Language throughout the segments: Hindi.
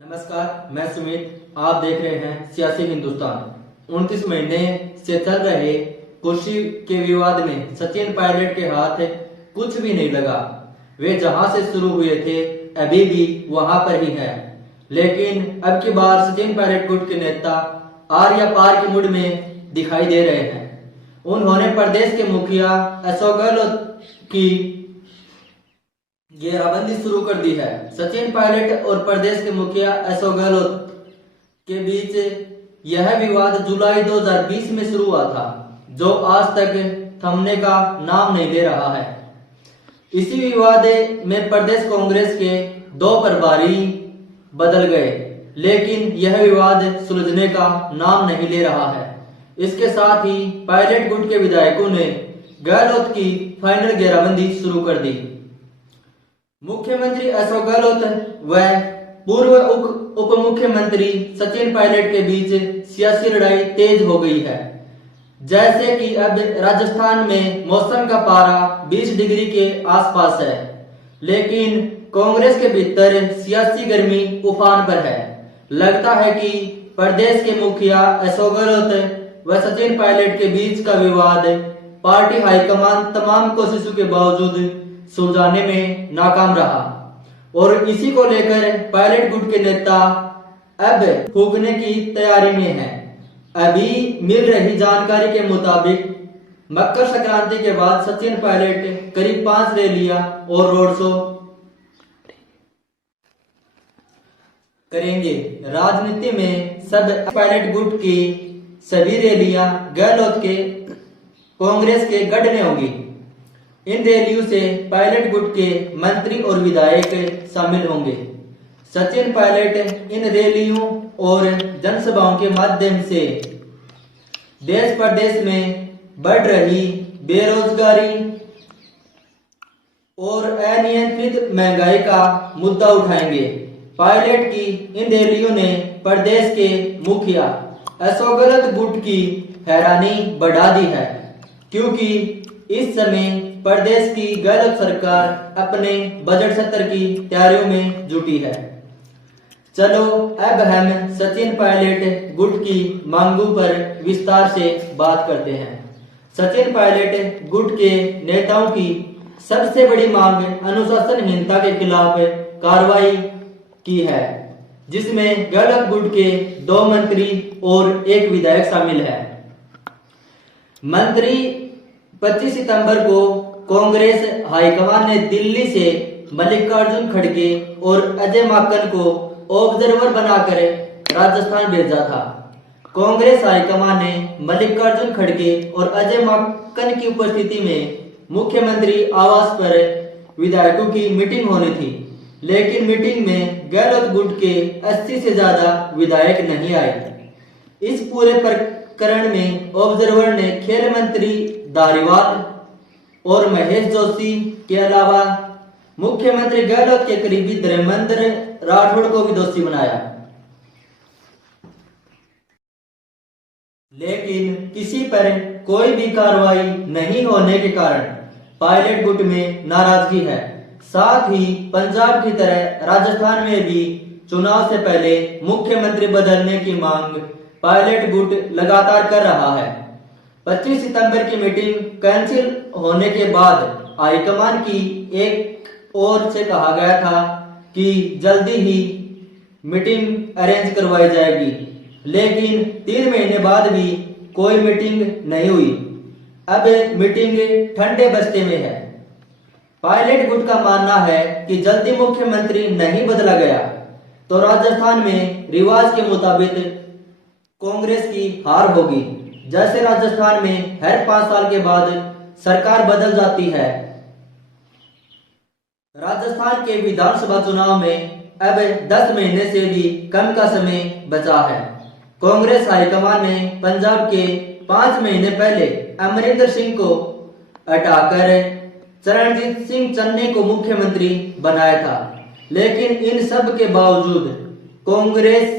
नमस्कार, मैं सुमित। आप देख रहे हैं सियासी हिंदुस्तान। 29 महीने से चल रहे कुर्सी के विवाद में सचिन पायलट के हाथ कुछ भी नहीं लगा। वे जहां से शुरू हुए थे अभी भी वहां पर ही है। लेकिन अब की बार सचिन पायलट गुट के नेता आर या पार के मूड में दिखाई दे रहे हैं। उन्होंने प्रदेश के मुखिया अशोक गहलोत की घेराबंदी शुरू कर दी है। सचिन पायलट और प्रदेश के मुखिया अशोक गहलोत के बीच यह विवाद जुलाई 2020 में शुरू हुआ था, जो आज तक थमने का नाम नहीं ले रहा है। इसी विवाद में प्रदेश कांग्रेस के 2 प्रभारी बदल गए, लेकिन यह विवाद सुलझने का नाम नहीं ले रहा है। इसके साथ ही पायलट गुट के विधायकों ने गहलोत की फाइनल घेराबंदी शुरू कर दी। मुख्यमंत्री अशोक गहलोत व पूर्व उप मुख्यमंत्री सचिन पायलट के बीच सियासी लड़ाई तेज हो गई है। जैसे कि अब राजस्थान में मौसम का पारा 20 डिग्री के आसपास है, लेकिन कांग्रेस के भीतर सियासी गर्मी उफान पर है। लगता है कि प्रदेश के मुखिया अशोक गहलोत व सचिन पायलट के बीच का विवाद पार्टी हाईकमान तमाम कोशिशों के बावजूद सुलझाने में नाकाम रहा और इसी को लेकर पायलट गुट के नेता अब फूंकने की तैयारी में हैं। अभी मिल रही जानकारी के मुताबिक मकर संक्रांति के बाद सचिन पायलट करीब 5 रैलियां और रोड शो करेंगे। राजनीति में सब पायलट गुट की सभी रैलियां गहलोत के कांग्रेस के गढ़ में होंगी। इन रैलियों से पायलट गुट के मंत्री और विधायक शामिल होंगे। सचिन पायलट इन रैलियों और जनसभाओं के माध्यम से देश प्रदेश में बढ़ रही बेरोजगारी और अनियंत्रित महंगाई का मुद्दा उठाएंगे। पायलट की इन रैलियों ने प्रदेश के मुखिया अशोक गहलोत गुट की हैरानी बढ़ा दी है, क्योंकि इस समय प्रदेश की गहलोत सरकार अपने बजट सत्र की तैयारियों में जुटी है। चलो अब हम सचिन पायलट गुट की मांगों पर विस्तार से बात करते हैं। सचिन पायलट गुट के नेताओं की सबसे बड़ी मांग अनुशासनहीनता के खिलाफ कार्रवाई की है, जिसमें गहलोत गुट के 2 मंत्री और 1 विधायक शामिल है। मंत्री 25 सितंबर को कांग्रेस हाईकमान ने दिल्ली से मल्लिकार्जुन खड़गे और अजय माकन को ऑब्जर्वर बनाकर राजस्थान भेजा था। कांग्रेस हाईकमान ने मल्लिकार्जुन खड़गे और अजय माकन की उपस्थिति में मुख्यमंत्री आवास पर विधायकों की मीटिंग होनी थी, लेकिन मीटिंग में गहलोत गुट के 80 से ज्यादा विधायक नहीं आए। इस पूरे प्रकरण में ऑब्जर्वर ने खेल मंत्री धारीवाल और महेश जोशी के अलावा मुख्यमंत्री गहलोत के करीबी धर्मेंद्र राठौड़ को भी दोषी बनाया, लेकिन किसी पर कोई भी कार्रवाई नहीं होने के कारण पायलट गुट में नाराजगी है। साथ ही पंजाब की तरह राजस्थान में भी चुनाव से पहले मुख्यमंत्री बदलने की मांग पायलट गुट लगातार कर रहा है। 25 सितंबर की मीटिंग कैंसिल होने के बाद हाईकमान की एक ओर से कहा गया था कि जल्दी ही मीटिंग अरेंज करवाई जाएगी, लेकिन 3 महीने बाद भी कोई मीटिंग नहीं हुई। अब मीटिंग ठंडे बस्ते में है। पायलट गुट का मानना है कि जल्दी मुख्यमंत्री नहीं बदला गया तो राजस्थान में रिवाज के मुताबिक कांग्रेस की हार होगी। जैसे राजस्थान में हर 5 साल के बाद सरकार बदल जाती है, राजस्थान के विधानसभा चुनाव में अब 10 महीने से भी कम का समय बचा है। कांग्रेस हाईकमान ने पंजाब के 5 महीने पहले अमरिंदर सिंह को हटाकर चरणजीत सिंह चन्नी को मुख्यमंत्री बनाया था, लेकिन इन सब के बावजूद कांग्रेस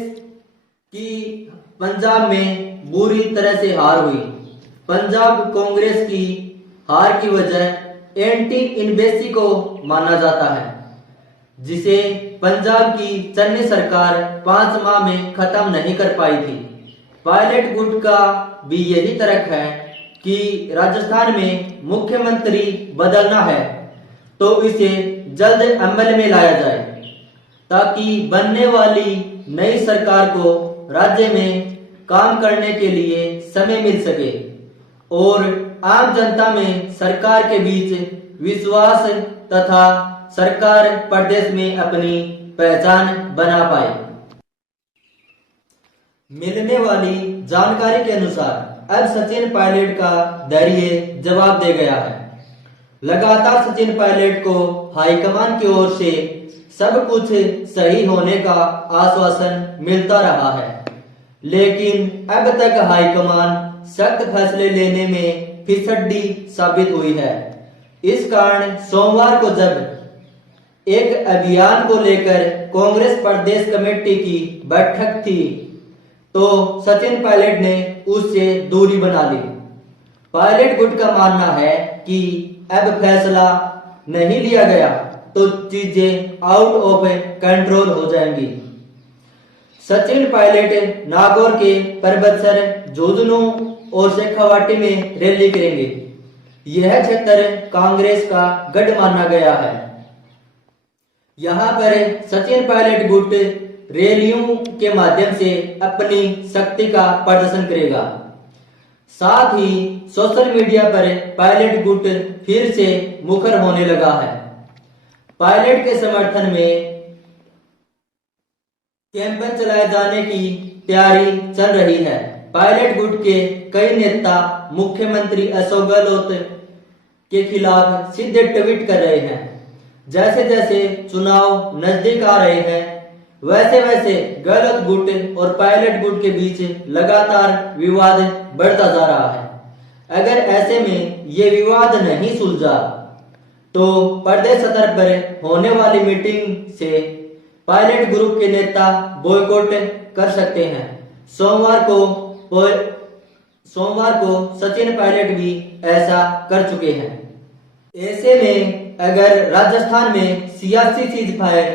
की पंजाब में बुरी तरह से हार हुई। पंजाब कांग्रेस की हार की वजह एंटी इनबेसी को माना जाता है। जिसे पंजाब की चन्नी सरकार 5 माह में खत्म नहीं कर पाई थी। पायलट गुट का भी यही तर्क है कि राजस्थान में मुख्यमंत्री बदलना है तो इसे जल्द अमल में लाया जाए ताकि बनने वाली नई सरकार को राज्य में काम करने के लिए समय मिल सके और आम जनता में सरकार के बीच विश्वास तथा सरकार प्रदेश में अपनी पहचान बना पाए। मिलने वाली जानकारी के अनुसार अब सचिन पायलट का धैर्य जवाब दे गया है। लगातार सचिन पायलट को हाईकमान की ओर से सब कुछ सही होने का आश्वासन मिलता रहा है, लेकिन अब तक हाईकमान सख्त फैसले लेने में फिसड्डी साबित हुई है। इस कारण सोमवार को जब एक अभियान को लेकर कांग्रेस प्रदेश कमेटी की बैठक थी तो सचिन पायलट ने उससे दूरी बना ली। पायलट गुट का मानना है कि अब फैसला नहीं लिया गया तो चीजें आउट ऑफ कंट्रोल हो जाएंगी। सचिन पायलट नागौर के परबतसर, झुंझुनू और शेखावाटी में रैली करेंगे। यह क्षेत्र कांग्रेस का गढ़ माना गया है। यहाँ पर सचिन पायलट गुट रैलियों के माध्यम से अपनी शक्ति का प्रदर्शन करेगा। साथ ही सोशल मीडिया पर पायलट गुट फिर से मुखर होने लगा है। पायलट के समर्थन में कैंपेन चलाए जाने की तैयारी चल रही है। पायलट गुट के कई नेता मुख्यमंत्री अशोक गहलोत के खिलाफ सीधे ट्वीट कर रहे हैं। जैसे जैसे चुनाव नजदीक आ रहे हैं वैसे वैसे गहलोत गुट और पायलट गुट के बीच लगातार विवाद बढ़ता जा रहा है। अगर ऐसे में ये विवाद नहीं सुलझा तो प्रदेश स्तर पर होने वाली मीटिंग से पायलट ग्रुप के नेता बॉयकॉट कर सकते हैं। सोमवार को सचिन पायलट भी ऐसा कर चुके हैं। ऐसे में अगर राजस्थान में सियासी सीजफायर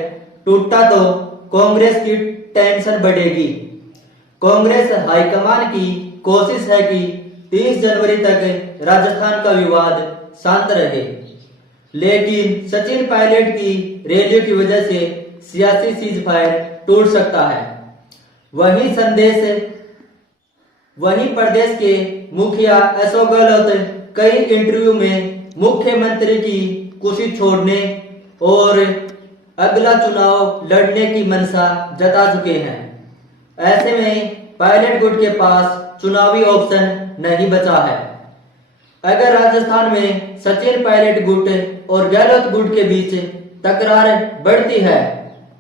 टूटा तो कांग्रेस की टेंशन बढ़ेगी। कांग्रेस हाईकमान की कोशिश है कि 30 जनवरी तक राजस्थान का विवाद शांत रहे, लेकिन सचिन पायलट की रैली की वजह से सियासी सीजफायर टूट सकता है। वहीं प्रदेश के मुखिया अशोक गहलोत कई इंटरव्यू में मुख्यमंत्री की कुर्सी छोड़ने और अगला चुनाव लड़ने की मंशा जता चुके हैं। ऐसे में पायलट गुट के पास चुनावी ऑप्शन नहीं बचा है। अगर राजस्थान में सचिन पायलट गुट और गहलोत गुट के बीच तकरार बढ़ती है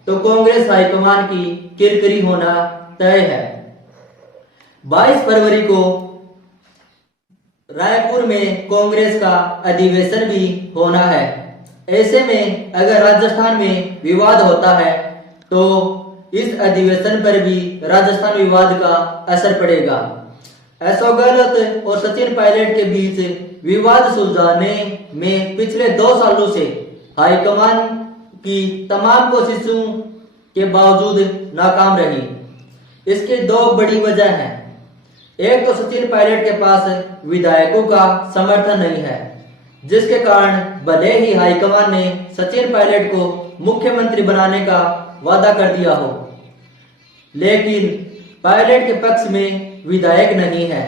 तो कांग्रेस हाईकमान की किरकिरी होना तय है। 22 फरवरी को रायपुर में कांग्रेस का अधिवेशन भी होना है। ऐसे में अगर राजस्थान में विवाद होता है तो इस अधिवेशन पर भी राजस्थान विवाद का असर पड़ेगा। अशोक गहलोत और सचिन पायलट के बीच विवाद सुलझाने में पिछले 2 सालों से हाईकमान की तमाम कोशिशों के बावजूद नाकाम रही। इसकी 2 बड़ी वजह हैं। एक तो सचिन पायलट के पास विधायकों का समर्थन नहीं है, जिसके कारण भले ही हाईकमान ने सचिन पायलट को मुख्यमंत्री बनाने का वादा कर दिया हो, लेकिन पायलट के पक्ष में विधायक नहीं है।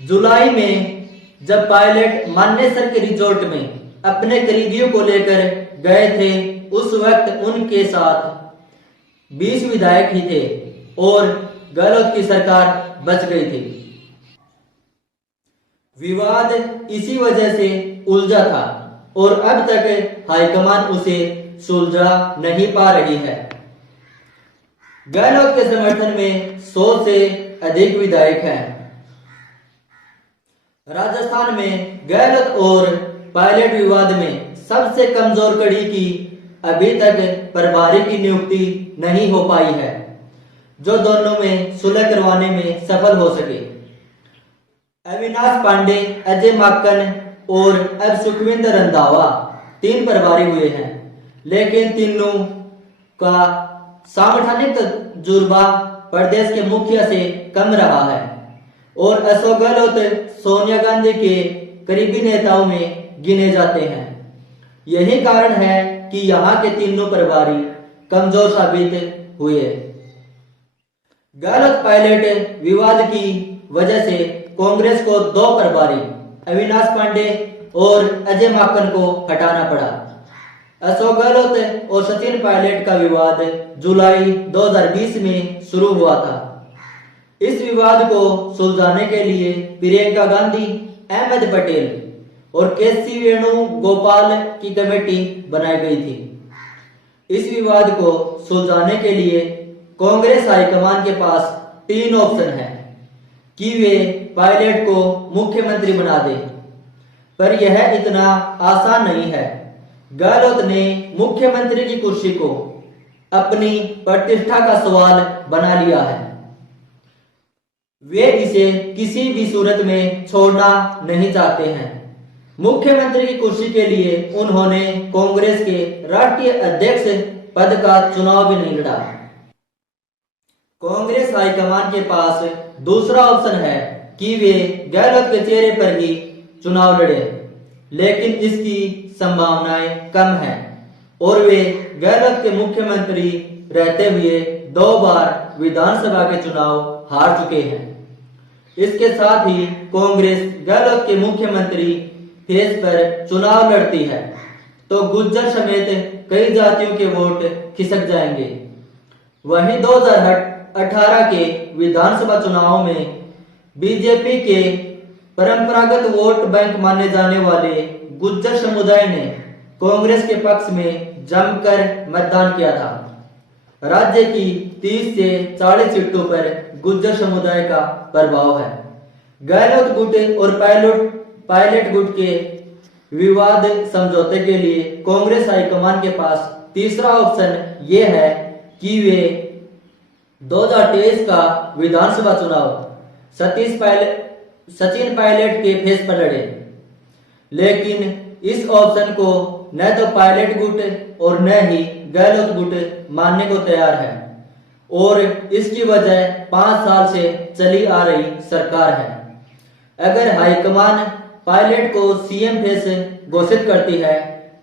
जुलाई में जब पायलट मानेसर के रिजॉर्ट में अपने करीबियों को लेकर गए थे, उस वक्त उनके साथ 20 विधायक ही थे और गहलोत की सरकार बच गई थी। विवाद इसी वजह से उलझा था और अब तक हाईकमान उसे सुलझा नहीं पा रही है। गहलोत के समर्थन में 100 से अधिक विधायक हैं। राजस्थान में गहलोत और पायलट विवाद में सबसे कमजोर कड़ी की अभी तक प्रभारी की नियुक्ति नहीं हो पाई है, जो दोनों में सुलह करवाने में सफल हो सके। अविनाश पांडे, अजय माकन और अब सुखविंदर रंधावा 3 प्रभारी हुए हैं, लेकिन तीनों का सांगठनिक तजुर्बा प्रदेश के मुखिया से कम रहा है और अशोक गहलोत सोनिया गांधी के करीबी नेताओं में गिने जाते हैं। यही कारण है कि यहाँ के तीनों प्रभारी कमजोर साबित हुए। गहलोत पायलट विवाद की वजह से कांग्रेस को दो प्रभारी अविनाश पांडे और अजय माकन को हटाना पड़ा। अशोक गहलोत और सचिन पायलट का विवाद जुलाई 2020 में शुरू हुआ था। इस विवाद को सुलझाने के लिए प्रियंका गांधी, अहमद पटेल और केसी वेणुगोपाल की कमेटी बनाई गई थी। इस विवाद को सुलझाने के लिए कांग्रेस हाईकमान के पास तीन ऑप्शन है कि वे पायलट को मुख्यमंत्री बना दे, पर यह इतना आसान नहीं है। गहलोत ने मुख्यमंत्री की कुर्सी को अपनी प्रतिष्ठा का सवाल बना लिया है। वे इसे किसी भी सूरत में छोड़ना नहीं चाहते हैं। मुख्यमंत्री की कुर्सी के लिए उन्होंने कांग्रेस के राष्ट्रीय अध्यक्ष पद का चुनाव भी नहीं लड़ा। कांग्रेस हाईकमान के पास दूसरा ऑप्शन है कि वे गहलोत के चेहरे पर ही चुनाव लड़े, लेकिन इसकी संभावनाएं कम हैं और वे गहलोत के मुख्यमंत्री रहते हुए 2 बार विधानसभा के चुनाव हार चुके हैं। इसके साथ ही कांग्रेस गहलोत के मुख्यमंत्री फेस पर चुनाव लड़ती है तो गुज्जर समेत कई जातियों के वोट खिसक जाएंगे। वहीं 2018 के विधानसभा चुनाव में बीजेपी के परंपरागत वोट बैंक माने जाने वाले गुज्जर समुदाय ने कांग्रेस के पक्ष में जमकर मतदान किया था। राज्य की 30 से 40 सीटों पर गुज्जर समुदाय का प्रभाव है। गहलोत गुट और पायलट गुट के विवाद समझौते के लिए कांग्रेस हाईकमान के पास तीसरा ऑप्शन ये है कि वे 2023 का विधानसभा चुनाव सचिन पायलट के फेस पर लड़े, लेकिन इस ऑप्शन को न तो पायलट गुट और न ही गहलोत गुट मानने को तैयार है और इसकी वजह 5 साल से चली आ रही सरकार है। अगर हाईकमान पायलट को सीएम फेस घोषित करती है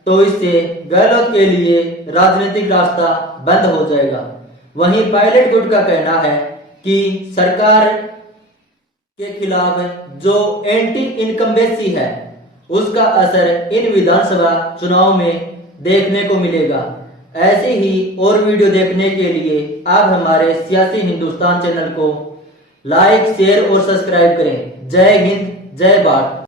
तो इससे गहलोत के लिए राजनीतिक रास्ता बंद हो जाएगा। वहीं पायलट गुट का कहना है कि सरकार के खिलाफ जो एंटी इनकम्बेंसी है उसका असर इन विधानसभा चुनाव में देखने को मिलेगा। ऐसे ही और वीडियो देखने के लिए आप हमारे सियासी हिंदुस्तान चैनल को लाइक, शेयर और सब्सक्राइब करें। जय हिंद, जय भारत।